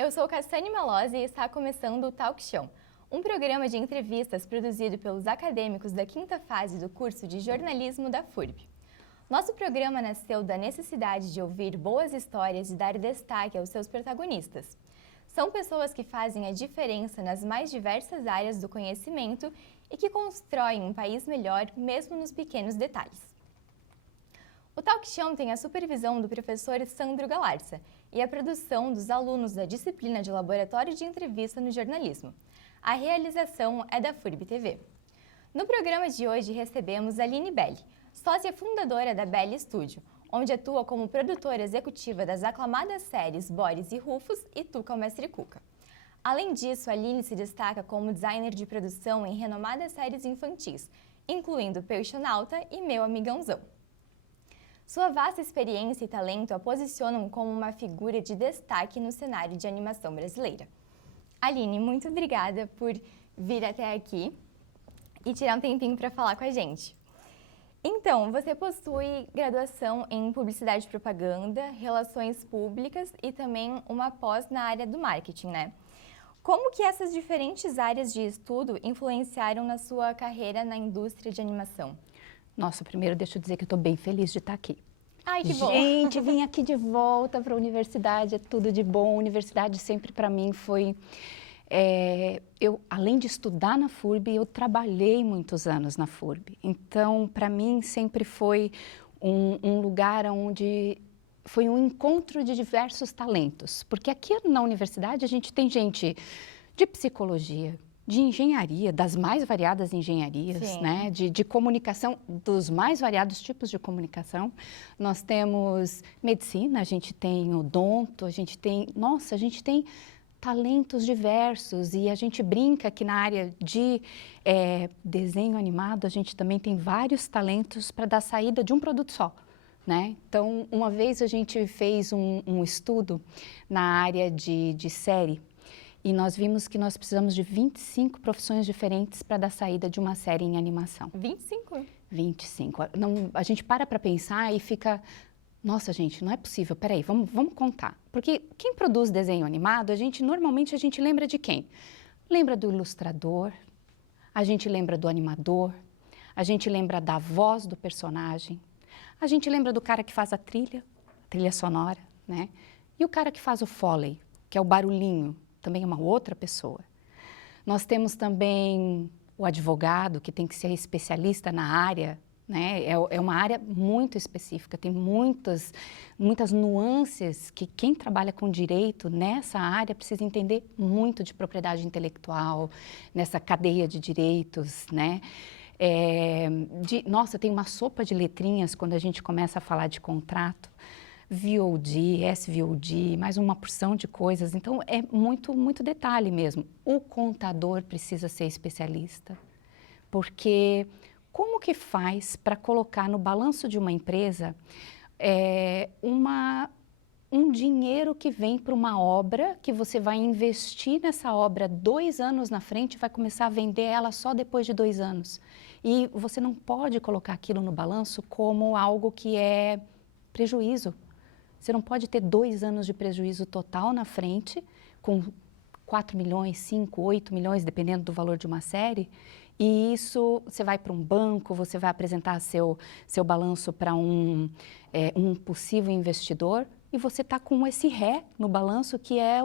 Eu sou Cassane Malozzi e está começando o Talk Show, um programa de entrevistas produzido pelos acadêmicos da quinta fase do curso de jornalismo da FURB. Nosso programa nasceu da necessidade de ouvir boas histórias e dar destaque aos seus protagonistas. São pessoas que fazem a diferença nas mais diversas áreas do conhecimento e que constroem um país melhor mesmo nos pequenos detalhes. O Talk Show tem a supervisão do professor Sandro Galarza e a produção dos alunos da disciplina de Laboratório de Entrevista no Jornalismo. A realização é da FURB TV. No programa de hoje recebemos Aline Belli, sócia fundadora da Belli Studio, onde atua como produtora executiva das aclamadas séries Boris e Rufus e Tuca o Mestre Cuca. Além disso, Aline se destaca como designer de produção em renomadas séries infantis, incluindo Peixonauta e Meu Amigãozão. Sua vasta experiência e talento a posicionam como uma figura de destaque no cenário de animação brasileira. Aline, muito obrigada por vir até aqui e tirar um tempinho para falar com a gente. Então, você possui graduação em Publicidade e Propaganda, Relações Públicas e também uma pós na área do marketing, né? Como que essas diferentes áreas de estudo influenciaram na sua carreira na indústria de animação? Nossa, primeiro deixa eu dizer que eu estou bem feliz de estar aqui. Ai, que bom! Gente, vim aqui de volta para a universidade, é tudo de bom. A universidade sempre para mim foi... além de estudar na FURB, eu trabalhei muitos anos na FURB. Então, para mim, sempre foi um lugar onde foi um encontro de diversos talentos. Porque aqui na universidade a gente tem gente de psicologia, de engenharia, das mais variadas engenharias, né? De comunicação, dos mais variados tipos de comunicação. Nós temos medicina, a gente tem odonto, a gente tem talentos diversos e a gente brinca que na área de desenho animado a gente também tem vários talentos para dar saída de um produto só, né? Então, uma vez a gente fez um estudo na área de série e nós vimos que nós precisamos de 25 profissões diferentes para dar saída de uma série em animação. 25? 25. Não, a gente para pensar e fica... Nossa, gente, não é possível. Peraí, vamos contar. Porque quem produz desenho animado, normalmente a gente lembra de quem? Lembra do ilustrador, a gente lembra do animador, a gente lembra da voz do personagem, a gente lembra do cara que faz a trilha sonora, né? E o cara que faz o Foley, que é o barulhinho, também é uma outra pessoa. Nós temos também o advogado, que tem que ser especialista na área, né? É uma área muito específica, tem muitas nuances que quem trabalha com direito nessa área precisa entender muito de propriedade intelectual, nessa cadeia de direitos, né? Nossa, tem uma sopa de letrinhas quando a gente começa a falar de contrato, VOD, SVOD, mais uma porção de coisas. Então, é muito detalhe mesmo. O contador precisa ser especialista, porque... Como que faz para colocar no balanço de uma empresa um dinheiro que vem para uma obra que você vai investir nessa obra 2 anos na frente e vai começar a vender ela só depois de 2 anos? E você não pode colocar aquilo no balanço como algo que é prejuízo. Você não pode ter 2 anos de prejuízo total na frente, com 4 milhões, 5, 8 milhões, dependendo do valor de uma série. E isso, você vai para um banco, você vai apresentar seu balanço para um possível investidor e você está com esse ré no balanço que é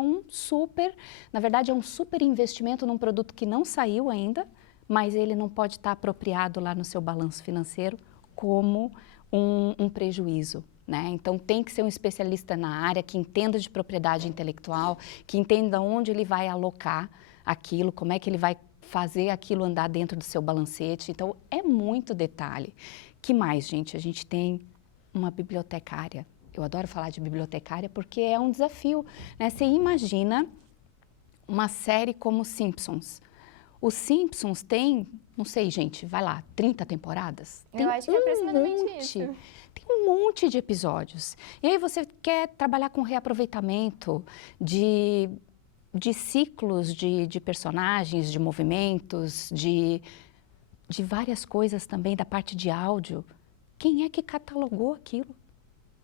na verdade é um super investimento num produto que não saiu ainda, mas ele não pode estar apropriado lá no seu balanço financeiro como um prejuízo, né? Então tem que ser um especialista na área, que entenda de propriedade intelectual, que entenda onde ele vai alocar aquilo, como é que ele vai fazer aquilo andar dentro do seu balancete. Então, é muito detalhe. Que mais, gente? A gente tem uma bibliotecária. Eu adoro falar de bibliotecária porque é um desafio, né? Você imagina uma série como Simpsons. Os Simpsons tem, não sei, gente, vai lá, 30 temporadas? Eu acho que é aproximadamente isso. Tem um monte de episódios. E aí você quer trabalhar com reaproveitamento de ciclos de personagens, de movimentos, de várias coisas também da parte de áudio. Quem é que catalogou aquilo?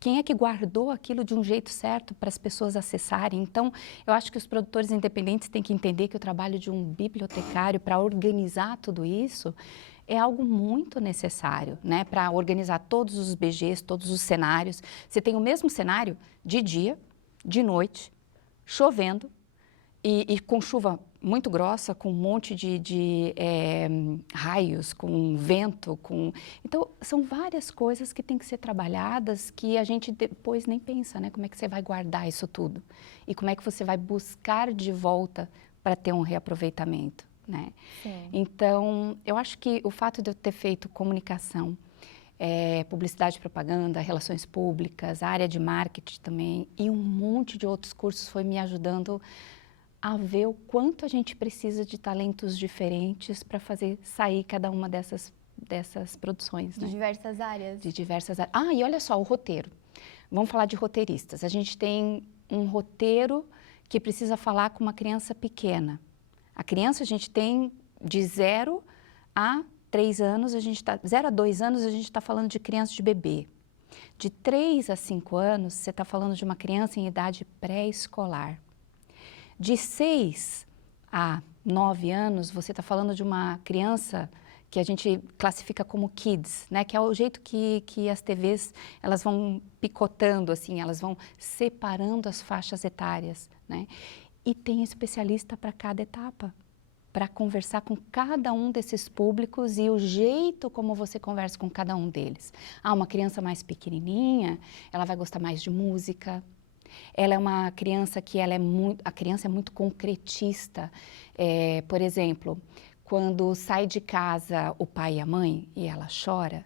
Quem é que guardou aquilo de um jeito certo para as pessoas acessarem? Então, eu acho que os produtores independentes têm que entender que o trabalho de um bibliotecário para organizar tudo isso é algo muito necessário, né? Para organizar todos os BGs, todos os cenários. Você tem o mesmo cenário de dia, de noite, chovendo e com chuva muito grossa, com um monte de raios, com vento, Então, são várias coisas que têm que ser trabalhadas que a gente depois nem pensa, né? Como é que você vai guardar isso tudo? E como é que você vai buscar de volta para ter um reaproveitamento, né? Sim. Então, eu acho que o fato de eu ter feito comunicação, publicidade e propaganda, relações públicas, área de marketing também e um monte de outros cursos foi me ajudando a ver o quanto a gente precisa de talentos diferentes para fazer sair cada uma dessas produções, né? De diversas áreas. De diversas áreas. Ah, e olha só, o roteiro. Vamos falar de roteiristas. A gente tem um roteiro que precisa falar com uma criança pequena. A criança, a gente tem de 0 a 3 anos, 0 a 2 anos, a gente está falando de criança de bebê. De 3 a 5 anos, você está falando de uma criança em idade pré-escolar. De 6 a 9 anos, você está falando de uma criança que a gente classifica como kids, né? Que é o jeito que as TVs, elas vão picotando, assim, elas vão separando as faixas etárias, né? E tem especialista para cada etapa, para conversar com cada um desses públicos e o jeito como você conversa com cada um deles. Ah, uma criança mais pequenininha, ela vai gostar mais de música. Ela é uma criança que a criança é muito concretista. Por exemplo, quando sai de casa o pai e a mãe e ela chora,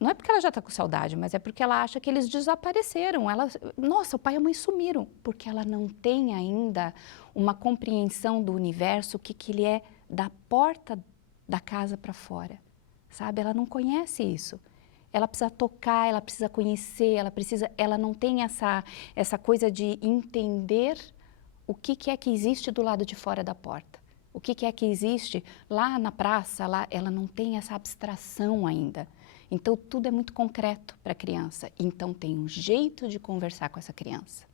não é porque ela já está com saudade, mas é porque ela acha que eles desapareceram. Nossa, o pai e a mãe sumiram, porque ela não tem ainda uma compreensão do universo, o que ele é da porta da casa para fora, sabe? Ela não conhece isso. Ela precisa tocar, ela precisa conhecer, ela não tem essa coisa de entender o que é que existe do lado de fora da porta. O que é que existe lá na praça, ela não tem essa abstração ainda. Então, tudo é muito concreto para a criança. Então, tem um jeito de conversar com essa criança.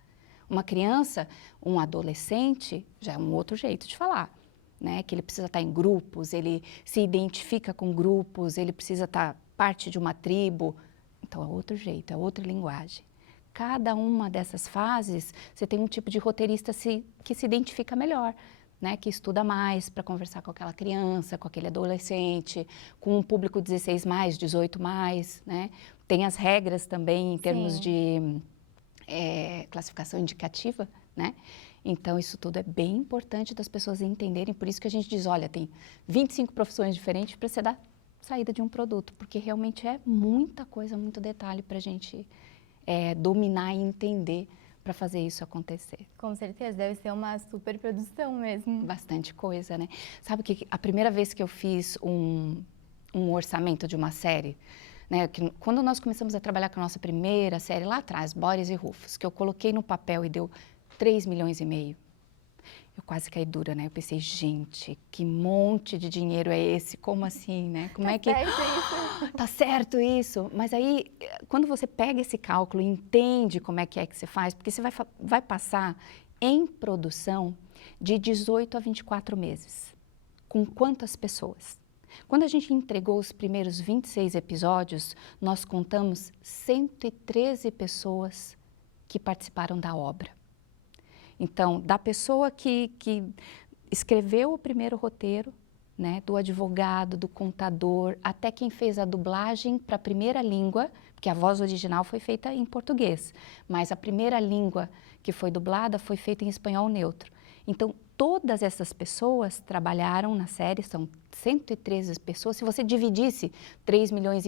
Uma criança, um adolescente, já é um outro jeito de falar, né? Que ele precisa estar em grupos, ele se identifica com grupos, ele precisa estar parte de uma tribo, então é outro jeito, é outra linguagem. Cada uma dessas fases, você tem um tipo de roteirista que se identifica melhor, né? Que estuda mais para conversar com aquela criança, com aquele adolescente, com um público 16 mais, 18 mais, né? Tem as regras também em termos de classificação indicativa, né? Então, isso tudo é bem importante das pessoas entenderem, por isso que a gente diz, olha, tem 25 profissões diferentes para você dar saída de um produto, porque realmente é muita coisa, muito detalhe para a gente dominar e entender para fazer isso acontecer. Com certeza, deve ser uma super produção mesmo. Bastante coisa, né? Sabe que a primeira vez que eu fiz um orçamento de uma série, né, que quando nós começamos a trabalhar com a nossa primeira série lá atrás, Boris e Rufus, que eu coloquei no papel e deu 3,5 milhões, eu quase caí dura, né? Eu pensei, gente, que monte de dinheiro é esse? Como assim, né? Como é que... Certo isso. Tá certo isso? Mas aí, quando você pega esse cálculo e entende como é que você faz, porque você vai passar em produção de 18 a 24 meses. Com quantas pessoas? Quando a gente entregou os primeiros 26 episódios, nós contamos 113 pessoas que participaram da obra. Então, da pessoa que escreveu o primeiro roteiro, né, do advogado, do contador, até quem fez a dublagem para a primeira língua, porque a voz original foi feita em português, mas a primeira língua que foi dublada foi feita em espanhol neutro. Então, todas essas pessoas trabalharam na série, são 113 pessoas. Se você dividisse 3,5 milhões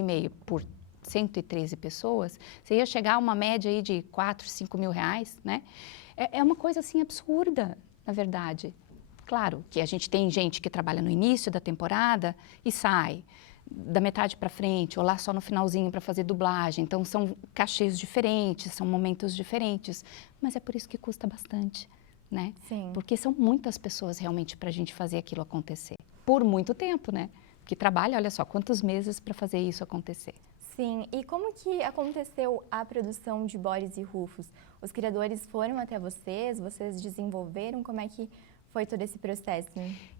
por 113 pessoas, você ia chegar a uma média aí de 4, 5 mil reais, né? É uma coisa assim absurda, na verdade. Claro que a gente tem gente que trabalha no início da temporada e sai da metade para frente, ou lá só no finalzinho para fazer dublagem. Então, são cachês diferentes, são momentos diferentes. Mas é por isso que custa bastante, né? Sim. Porque são muitas pessoas realmente para a gente fazer aquilo acontecer. Por muito tempo, né? Que trabalha, olha só, quantos meses para fazer isso acontecer. Sim, e como que aconteceu a produção de Boris e Rufus? Os criadores foram até vocês desenvolveram, como é que foi todo esse processo?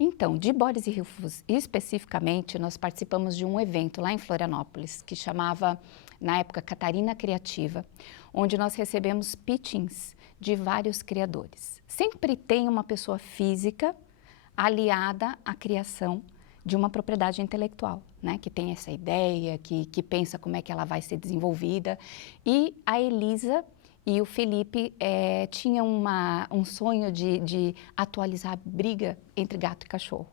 Então, de Boris e Rufus especificamente, nós participamos de um evento lá em Florianópolis, que chamava, na época, Catarina Criativa, onde nós recebemos pitchings de vários criadores. Sempre tem uma pessoa física aliada à criação de uma propriedade intelectual, né? Que tem essa ideia, que pensa como é que ela vai ser desenvolvida. E a Elisa e o Felipe tinham um sonho de atualizar a briga entre gato e cachorro.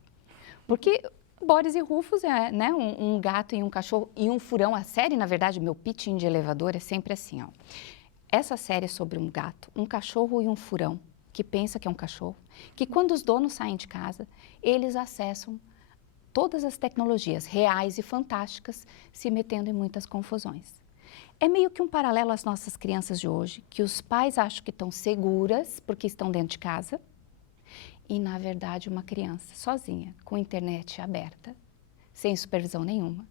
Porque Boris e Rufus é, né, um gato e um cachorro e um furão. A série, na verdade, meu pitching de elevador é sempre assim, ó. Essa série é sobre um gato, um cachorro e um furão, que pensa que é um cachorro, que quando os donos saem de casa, eles acessam todas as tecnologias reais e fantásticas, se metendo em muitas confusões. É meio que um paralelo às nossas crianças de hoje, que os pais acham que estão seguras porque estão dentro de casa, e na verdade uma criança sozinha, com a internet aberta, sem supervisão nenhuma,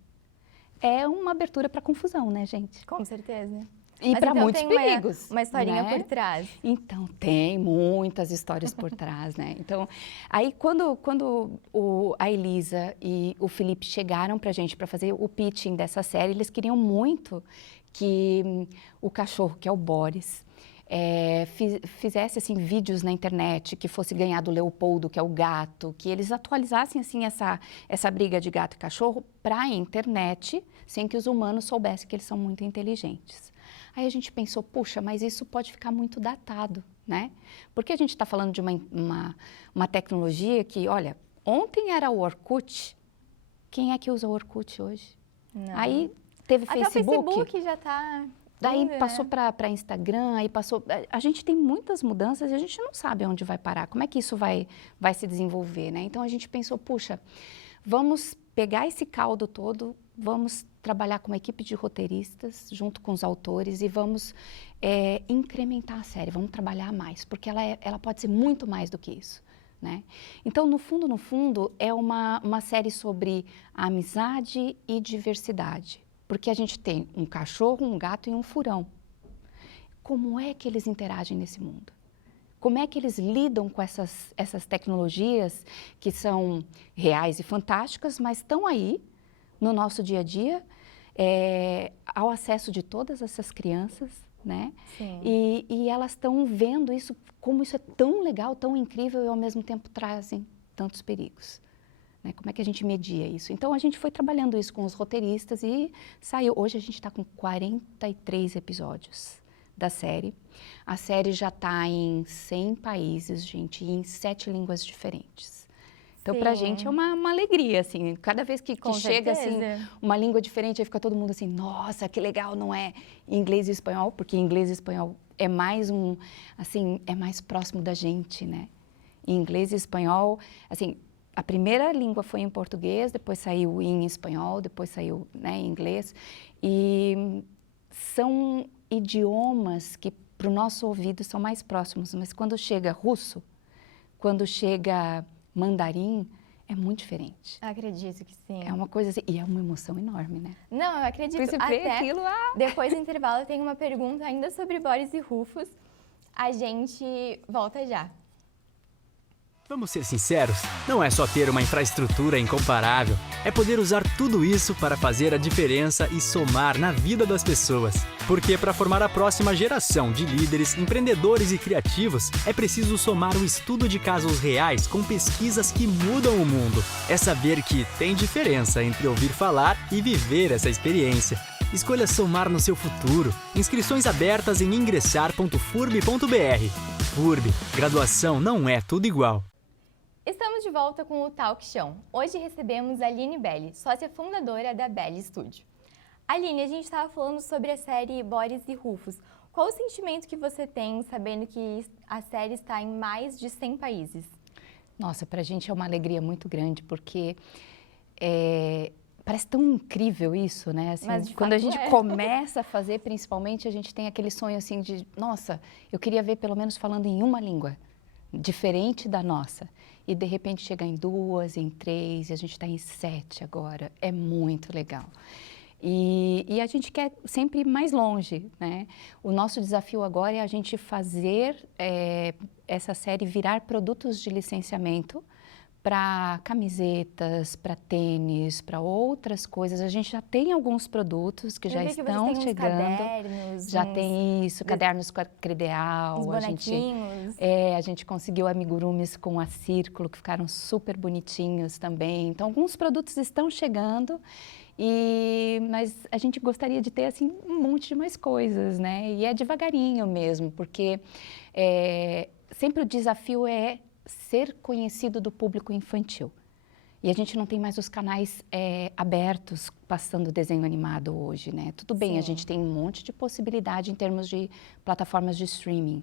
é uma abertura para confusão, né, gente? Com certeza. E para então muitos perigos. Uma historinha né? por trás. Então, tem muitas histórias por trás, né? Então, aí quando a Elisa e o Felipe chegaram para a gente para fazer o pitching dessa série, eles queriam muito que o cachorro, que é o Boris, fizesse assim vídeos na internet, que fosse ganhar do Leopoldo, que é o gato, que eles atualizassem assim essa briga de gato e cachorro para a internet, sem que os humanos soubessem que eles são muito inteligentes. Aí a gente pensou, puxa, mas isso pode ficar muito datado, né? Porque a gente está falando de uma tecnologia que, olha, ontem era o Orkut, quem é que usa o Orkut hoje? Não. Aí teve Até Facebook. o Facebook já está... Daí passou para Instagram, aí passou... A gente tem muitas mudanças e a gente não sabe onde vai parar, como é que isso vai se desenvolver, né? Então a gente pensou, puxa, vamos pegar esse caldo todo, vamos trabalhar com uma equipe de roteiristas, junto com os autores, e vamos incrementar a série, vamos trabalhar mais, porque ela pode ser muito mais do que isso, né? Então, no fundo, é uma série sobre amizade e diversidade, porque a gente tem um cachorro, um gato e um furão. Como é que eles interagem nesse mundo? Como é que eles lidam com essas tecnologias que são reais e fantásticas, mas estão aí no nosso dia a dia, ao acesso de todas essas crianças, né? Sim. E elas estão vendo isso, como isso é tão legal, tão incrível e ao mesmo tempo trazem tantos perigos. Né? Como é que a gente media isso? Então a gente foi trabalhando isso com os roteiristas e saiu. Hoje a gente está com 43 episódios da série. A série já está em 100 países, gente, e em 7 línguas diferentes. Então, para a gente é uma alegria, assim, cada vez que chega, assim, uma língua diferente, aí fica todo mundo assim, nossa, que legal, não é inglês e espanhol, porque inglês e espanhol é mais é mais próximo da gente, né? Em inglês e espanhol, assim, a primeira língua foi em português, depois saiu em espanhol, depois saiu, né, em inglês, e são idiomas que para o nosso ouvido são mais próximos, mas quando chega russo, quando chega mandarim, é muito diferente. Acredito que sim. É uma coisa assim, e é uma emoção enorme, né? Não, eu acredito. Você vê aquilo lá. Depois do intervalo, eu tenho uma pergunta ainda sobre Boris e Rufus. A gente volta já. Vamos ser sinceros, não é só ter uma infraestrutura incomparável, é poder usar tudo isso para fazer a diferença e somar na vida das pessoas. Porque para formar a próxima geração de líderes, empreendedores e criativos, é preciso somar o estudo de casos reais com pesquisas que mudam o mundo. É saber que tem diferença entre ouvir falar e viver essa experiência. Escolha somar no seu futuro. Inscrições abertas em ingressar.furb.br. FURB, graduação não é tudo igual. Estamos de volta com o Talk Show. Hoje recebemos a Aline Belli, sócia fundadora da Belli Studio. Aline, a gente estava falando sobre a série Boris e Rufus. Qual o sentimento que você tem sabendo que a série está em mais de 100 países? Nossa, para a gente é uma alegria muito grande, porque parece tão incrível isso, né? Assim, mas quando a gente começa a fazer, principalmente, a gente tem aquele sonho assim de, nossa, eu queria ver pelo menos falando em uma língua, diferente da nossa. E de repente chega em 2, em 3, e a gente está em 7 agora. É muito legal. E a gente quer sempre ir mais longe, né? O nosso desafio agora é a gente fazer essa série virar produtos de licenciamento para camisetas, para tênis, para outras coisas. A gente já tem alguns produtos que já estão chegando. Cadernos, já tem isso, cadernos com acryleal. Uns bonequinhos. A gente conseguiu amigurumis com a círculo, que ficaram super bonitinhos também. Então, alguns produtos estão chegando. Mas a gente gostaria de ter assim um monte de mais coisas, né? E é devagarinho mesmo, porque sempre o desafio é ser conhecido do público infantil. E a gente não tem mais os canais abertos passando desenho animado hoje, né? Tudo bem, Sim. A gente tem um monte de possibilidade em termos de plataformas de streaming.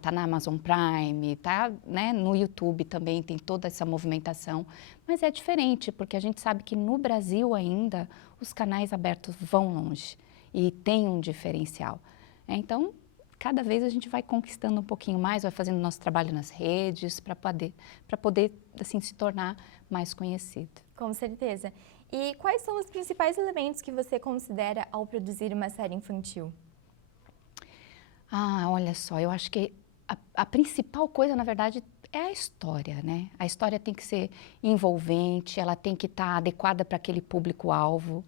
Tá na Amazon Prime, tá, né, no YouTube também tem toda essa movimentação, mas é diferente, porque a gente sabe que no Brasil ainda os canais abertos vão longe e tem um diferencial. Então, cada vez a gente vai conquistando um pouquinho mais, vai fazendo nosso trabalho nas redes para poder assim, se tornar mais conhecido. Com certeza. E quais são os principais elementos que você considera ao produzir uma série infantil? Olha só, eu acho que a principal coisa, na verdade, é a história, né? A história tem que ser envolvente, ela tem que estar adequada para aquele público-alvo,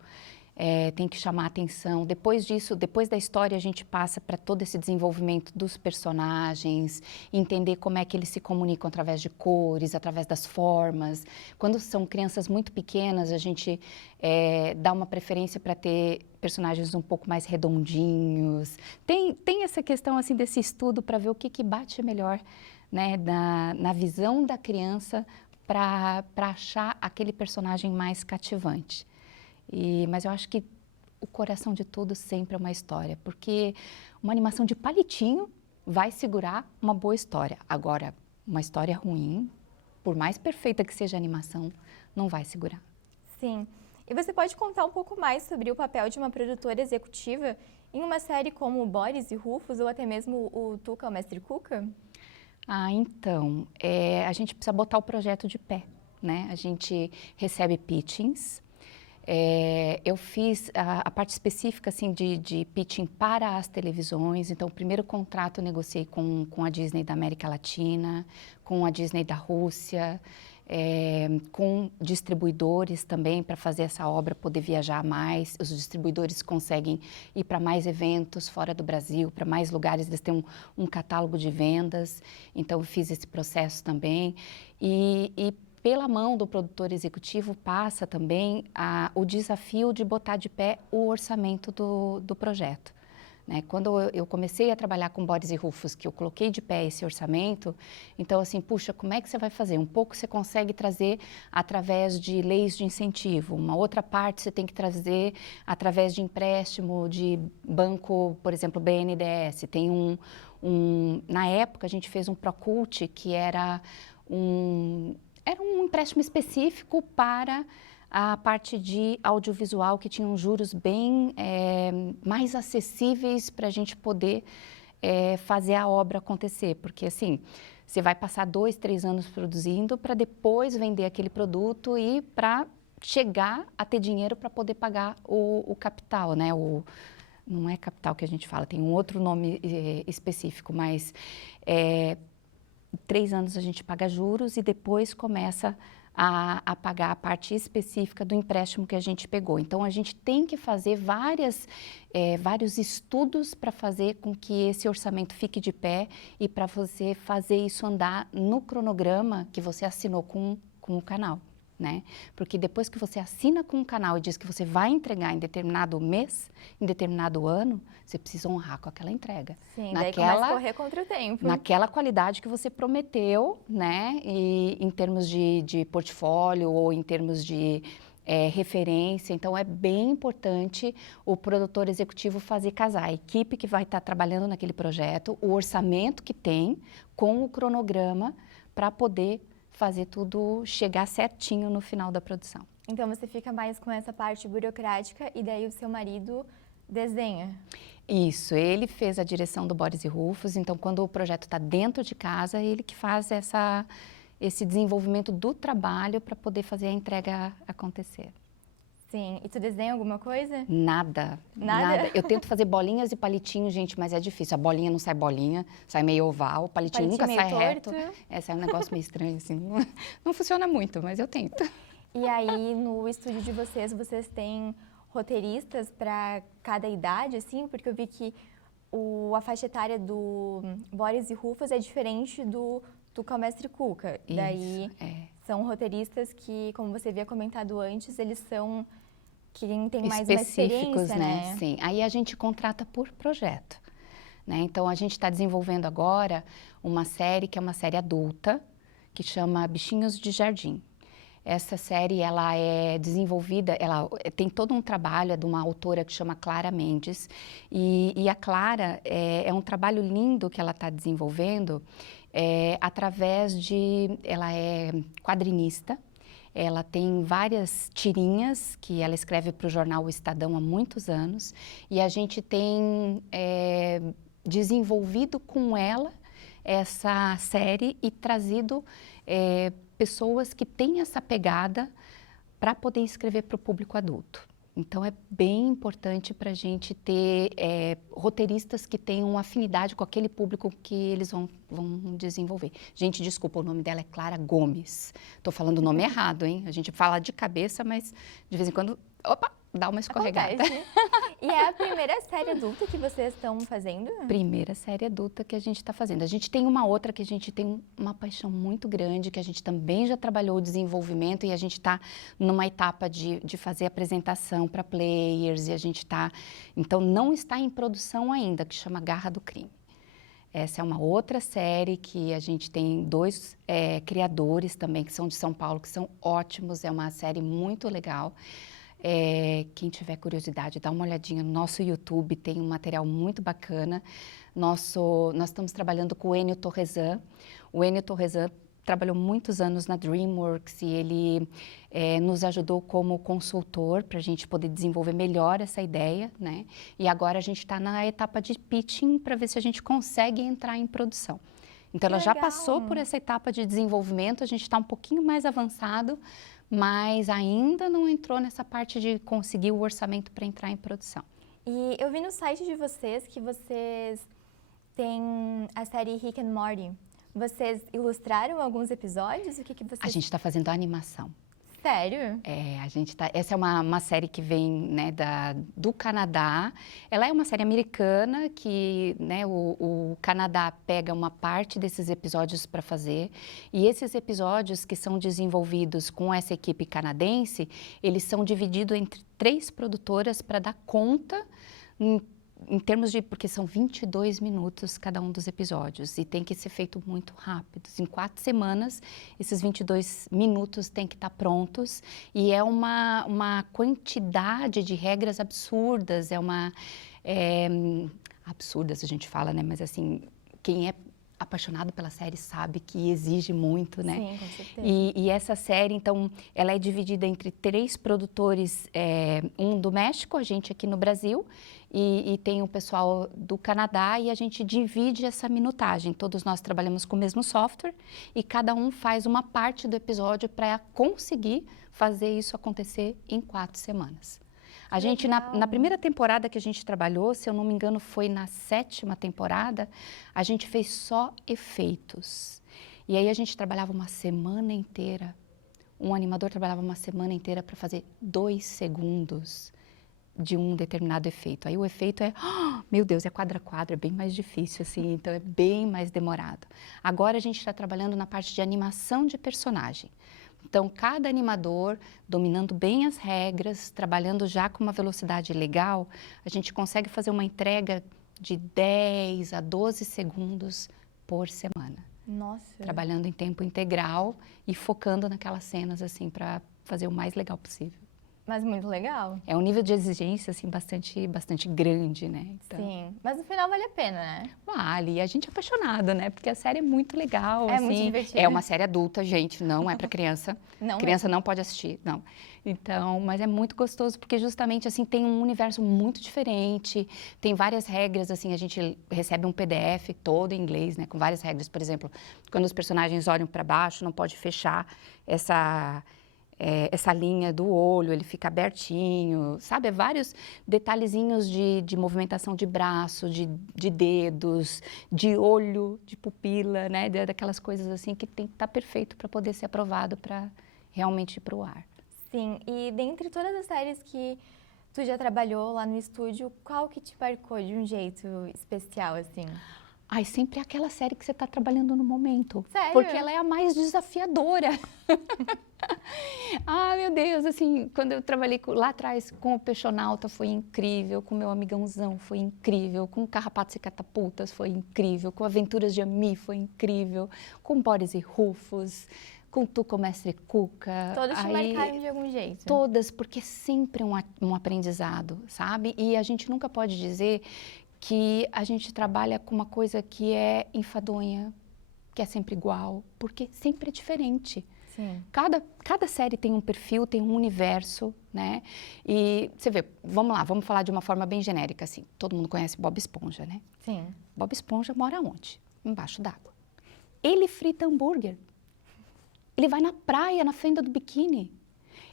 tem que chamar a atenção. Depois disso, depois da história, a gente passa para todo esse desenvolvimento dos personagens, entender como é que eles se comunicam através de cores, através das formas. Quando são crianças muito pequenas, a gente dá uma preferência para ter personagens um pouco mais redondinhos. Tem essa questão assim desse estudo para ver o que bate melhor, né, na visão da criança para achar aquele personagem mais cativante. Mas eu acho que o coração de tudo sempre é uma história, porque uma animação de palitinho vai segurar uma boa história. Agora, uma história ruim, por mais perfeita que seja a animação, não vai segurar. Sim. E você pode contar um pouco mais sobre o papel de uma produtora executiva em uma série como Boris e Rufus ou até mesmo o Tuca, o Mestre Cuca? Então, a gente precisa botar o projeto de pé, né? A gente recebe pitchings. Eu fiz a parte específica assim, de pitching para as televisões. Então, o primeiro contrato eu negociei com a Disney da América Latina, com a Disney da Rússia, com distribuidores também para fazer essa obra poder viajar mais. Os distribuidores conseguem ir para mais eventos fora do Brasil, para mais lugares, eles têm um catálogo de vendas. Então, eu fiz esse processo também. E pela mão do produtor executivo passa também o desafio de botar de pé o orçamento do projeto. Né? Quando eu comecei a trabalhar com Boris e Rufus, que eu coloquei de pé esse orçamento, então assim, puxa, como é que você vai fazer? Um pouco você consegue trazer através de leis de incentivo, uma outra parte você tem que trazer através de empréstimo de banco, por exemplo, BNDES. Tem na época a gente fez um Procult que era um empréstimo específico para a parte de audiovisual, que tinha juros bem mais acessíveis para a gente poder fazer a obra acontecer. Porque, assim, você vai passar 2, 3 anos produzindo para depois vender aquele produto e para chegar a ter dinheiro para poder pagar o capital, né? Não é capital que a gente fala, tem um outro nome específico, mas 3 anos a gente paga juros e depois começa a pagar a parte específica do empréstimo que a gente pegou. Então, a gente tem que fazer vários estudos para fazer com que esse orçamento fique de pé e para você fazer isso andar no cronograma que você assinou com o canal. Né? Porque depois que você assina com um canal e diz que você vai entregar em determinado mês, em determinado ano, você precisa honrar com aquela entrega. Sim, daí começa a correr contra o tempo. Naquela qualidade que você prometeu, né? E em termos de portfólio ou em termos de referência. Então, é bem importante o produtor executivo fazer casar a equipe que vai estar trabalhando naquele projeto, o orçamento que tem com o cronograma para poder fazer tudo chegar certinho no final da produção. Então, você fica mais com essa parte burocrática e daí o seu marido desenha? Isso, ele fez a direção do Boris e Rufus, então quando o projeto está dentro de casa, ele que faz esse desenvolvimento do trabalho para poder fazer a entrega acontecer. Sim. E tu desenha alguma coisa? Nada, Nada? nada. Eu tento fazer bolinhas e palitinhos, gente, mas é difícil. A bolinha não sai bolinha, sai meio oval, o palitinho nunca meio sai reto. torto. Sai um negócio meio estranho, assim. Não funciona muito, mas eu tento. E aí, no estúdio de vocês têm roteiristas para cada idade, assim? Porque eu vi que a faixa etária do Boris e Rufus é diferente do Mestre Cuca. Isso, Daí, são roteiristas que, como você havia comentado antes, eles são quem tem mais uma experiência, né? Sim. Aí a gente contrata por projeto, né? Então, a gente está desenvolvendo agora uma série que é uma série adulta, que chama Bichinhos de Jardim. Essa série, ela é desenvolvida, ela tem todo um trabalho, é de uma autora que chama Clara Mendes. E a Clara, é um trabalho lindo que ela está desenvolvendo através de... Ela é quadrinista, ela tem várias tirinhas que ela escreve para o jornal O Estadão há muitos anos. E a gente tem desenvolvido com ela essa série e trazido pessoas que têm essa pegada para poder escrever para o público adulto. Então, é bem importante para a gente ter roteiristas que tenham uma afinidade com aquele público que eles vão desenvolver. Gente, desculpa, o nome dela é Clara Gomes. Estou falando o nome errado, hein? A gente fala de cabeça, mas de vez em quando, opa, dá uma escorregada. Acontece. E é a primeira série adulta que vocês estão fazendo? Primeira série adulta que a gente está fazendo. A gente tem uma outra que a gente tem uma paixão muito grande, que a gente também já trabalhou o desenvolvimento e a gente está numa etapa de fazer apresentação para players e a gente está... Então, não está em produção ainda, que chama Garra do Crime. Essa é uma outra série que a gente tem 2 criadores também, que são de São Paulo, que são ótimos, é uma série muito legal. Quem tiver curiosidade, dá uma olhadinha no nosso YouTube, tem um material muito bacana. Nós estamos trabalhando com o Enio Torresan. O Enio Torresan trabalhou muitos anos na DreamWorks e ele nos ajudou como consultor para a gente poder desenvolver melhor essa ideia, né? E agora a gente está na etapa de pitching para ver se a gente consegue entrar em produção. Então, ela já passou por essa etapa de desenvolvimento, a gente está um pouquinho mais avançado, mas ainda não entrou nessa parte de conseguir o orçamento para entrar em produção. E eu vi no site de vocês que vocês têm a série Rick and Morty. Vocês ilustraram alguns episódios? O que vocês... A gente está fazendo a animação. Sério? Essa é uma série que vem, né, do Canadá. Ela é uma série americana que, né, o Canadá pega uma parte desses episódios para fazer. E esses episódios que são desenvolvidos com essa equipe canadense, eles são divididos entre 3 produtoras para dar conta em termos de... Porque são 22 minutos cada um dos episódios e tem que ser feito muito rápido. Em 4 semanas, esses 22 minutos têm que estar prontos e é uma quantidade de regras absurdas, absurdas a gente fala, né? Mas assim, quem é apaixonado pela série sabe que exige muito, né? Sim, com certeza. E essa série, então, ela é dividida entre 3 produtores, um do México, a gente aqui no Brasil, e tem o pessoal do Canadá, e a gente divide essa minutagem. Todos nós trabalhamos com o mesmo software e cada um faz uma parte do episódio para conseguir fazer isso acontecer em 4 semanas. A gente, na primeira temporada que a gente trabalhou, se eu não me engano, foi na 7ª temporada, a gente fez só efeitos. E aí a gente trabalhava uma semana inteira, um animador trabalhava uma semana inteira para fazer 2 segundos de um determinado efeito. Aí o efeito meu Deus, é quadro a quadro, é bem mais difícil, assim, então é bem mais demorado. Agora a gente está trabalhando na parte de animação de personagem. Então, cada animador, dominando bem as regras, trabalhando já com uma velocidade legal, a gente consegue fazer uma entrega de 10 a 12 segundos por semana. Nossa! Trabalhando em tempo integral e focando naquelas cenas, assim, para fazer o mais legal possível. Mas muito legal. É um nível de exigência, assim, bastante grande, né? Então... Sim, mas no final vale a pena, né? Vale, e a gente é apaixonado, né? Porque a série é muito legal, é assim. muito divertida. É uma série adulta, gente, não é para criança. Não criança não pode assistir, não. Então, mas é muito gostoso, porque justamente, assim, tem um universo muito diferente, tem várias regras, assim, a gente recebe um PDF todo em inglês, né? Com várias regras, por exemplo, quando os personagens olham para baixo, não pode fechar essa linha do olho, ele fica abertinho, sabe? Vários detalhezinhos de movimentação de braço, de dedos, de olho, de pupila, né? Daquelas coisas assim que tem que estar perfeito para poder ser aprovado para realmente ir para o ar. Sim, e dentre todas as séries que tu já trabalhou lá no estúdio, qual que te marcou de um jeito especial, assim? Ai, sempre é aquela série que você está trabalhando no momento. Sério? Porque ela é a mais desafiadora. Ah, meu Deus, assim, quando eu trabalhei lá atrás com o Peixonauta foi incrível, com o meu amigãozão foi incrível, com Carrapatos e Catapultas foi incrível, com Aventuras de Ami foi incrível, com Boris e Rufus, com Tuca, o Mestre Cuca. Todas te marcaram de algum jeito? Todas, porque sempre é um aprendizado, sabe? E a gente nunca pode dizer que a gente trabalha com uma coisa que é enfadonha, que é sempre igual, porque sempre é diferente. Sim. Cada série tem um perfil, tem um universo, né? E você vê, vamos lá, vamos falar de uma forma bem genérica, assim. Todo mundo conhece Bob Esponja, né? Sim. Bob Esponja mora onde? Embaixo d'água. Ele frita hambúrguer. Ele vai na praia, na fenda do biquíni.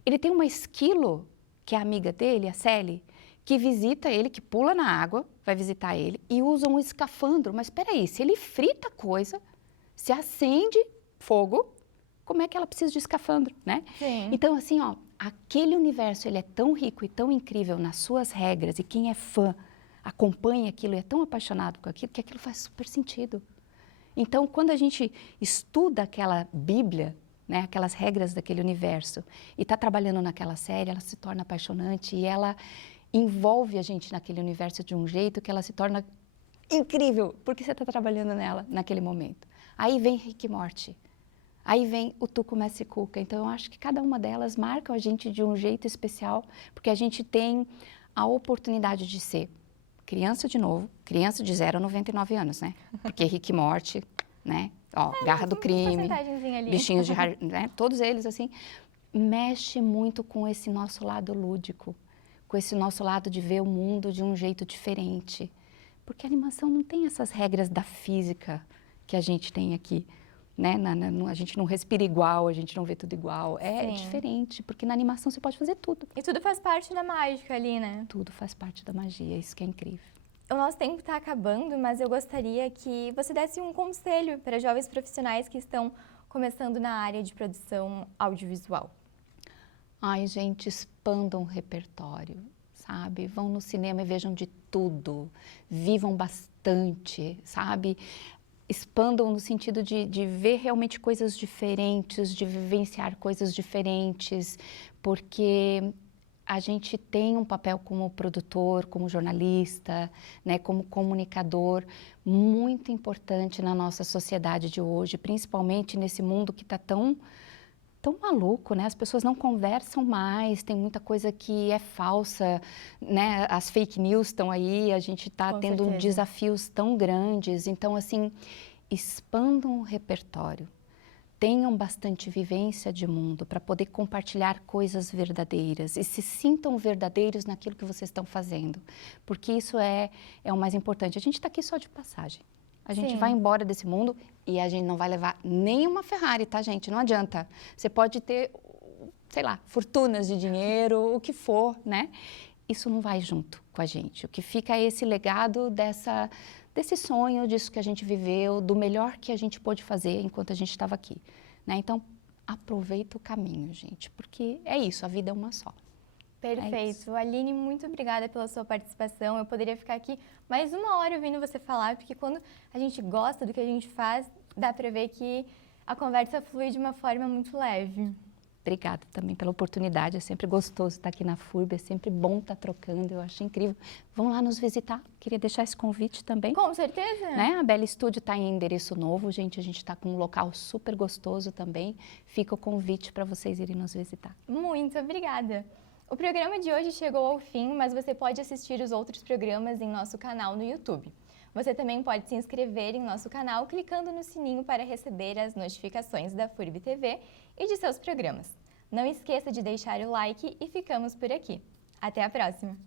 Ele tem uma esquilo, que é a amiga dele, a Sally, que visita ele, que pula na água, vai visitar ele, e usa um escafandro. Mas espera aí, se ele frita coisa, se acende fogo, como é que ela precisa de escafandro, né? Sim. Então, assim, ó, aquele universo, ele é tão rico e tão incrível nas suas regras, e quem é fã acompanha aquilo e é tão apaixonado com aquilo, que aquilo faz super sentido. Então, quando a gente estuda aquela Bíblia, né, aquelas regras daquele universo, e está trabalhando naquela série, ela se torna apaixonante e ela envolve a gente naquele universo de um jeito que ela se torna incrível, porque você está trabalhando nela naquele momento. Aí vem Rick e Morty, aí vem o Tuca, o Mestre Cuca. Então, eu acho que cada uma delas marca a gente de um jeito especial, porque a gente tem a oportunidade de ser criança de novo, criança de 0 a 99 anos, né? Porque Rick e Morty, né? Ó, Garra do Crime, Bichinhos de... né? Todos eles, assim, mexe muito com esse nosso lado lúdico, com esse nosso lado de ver o mundo de um jeito diferente. Porque a animação não tem essas regras da física que a gente tem aqui, né? A gente não respira igual, a gente não vê tudo igual. É diferente, porque na animação você pode fazer tudo. E tudo faz parte da mágica ali, né? Tudo faz parte da magia, isso que é incrível. O nosso tempo está acabando, mas eu gostaria que você desse um conselho para jovens profissionais que estão começando na área de produção audiovisual. Ai, gente, expandam o repertório, sabe? Vão no cinema e vejam de tudo, vivam bastante, sabe? Expandam no sentido de ver realmente coisas diferentes, de vivenciar coisas diferentes, porque a gente tem um papel como produtor, como jornalista, né, como comunicador, muito importante na nossa sociedade de hoje, principalmente nesse mundo que está tão maluco, né? As pessoas não conversam mais, tem muita coisa que é falsa, né? As fake news estão aí, a gente está tendo desafios tão grandes. Então, assim, expandam o repertório. Tenham bastante vivência de mundo para poder compartilhar coisas verdadeiras e se sintam verdadeiros naquilo que vocês estão fazendo, porque isso é o mais importante. A gente está aqui só de passagem. A gente vai embora desse mundo e a gente não vai levar nenhuma Ferrari, tá, gente? Não adianta. Você pode ter, sei lá, fortunas de dinheiro, o que for, né? Isso não vai junto com a gente. O que fica é esse legado desse sonho, disso que a gente viveu, do melhor que a gente pôde fazer enquanto a gente estava aqui, né? Então, aproveita o caminho, gente, porque é isso, a vida é uma só. Perfeito. Aline, muito obrigada pela sua participação. Eu poderia ficar aqui mais uma hora ouvindo você falar, porque quando a gente gosta do que a gente faz, dá para ver que a conversa flui de uma forma muito leve. Obrigada também pela oportunidade, é sempre gostoso estar aqui na FURB, é sempre bom estar trocando, eu acho incrível. Vão lá nos visitar, queria deixar esse convite também. Com certeza. Né? A Bela Estúdio está em endereço novo, gente, a gente está com um local super gostoso também, fica o convite para vocês irem nos visitar. Muito obrigada. O programa de hoje chegou ao fim, mas você pode assistir os outros programas em nosso canal no YouTube. Você também pode se inscrever em nosso canal clicando no sininho para receber as notificações da FURB TV e de seus programas. Não esqueça de deixar o like e ficamos por aqui. Até a próxima!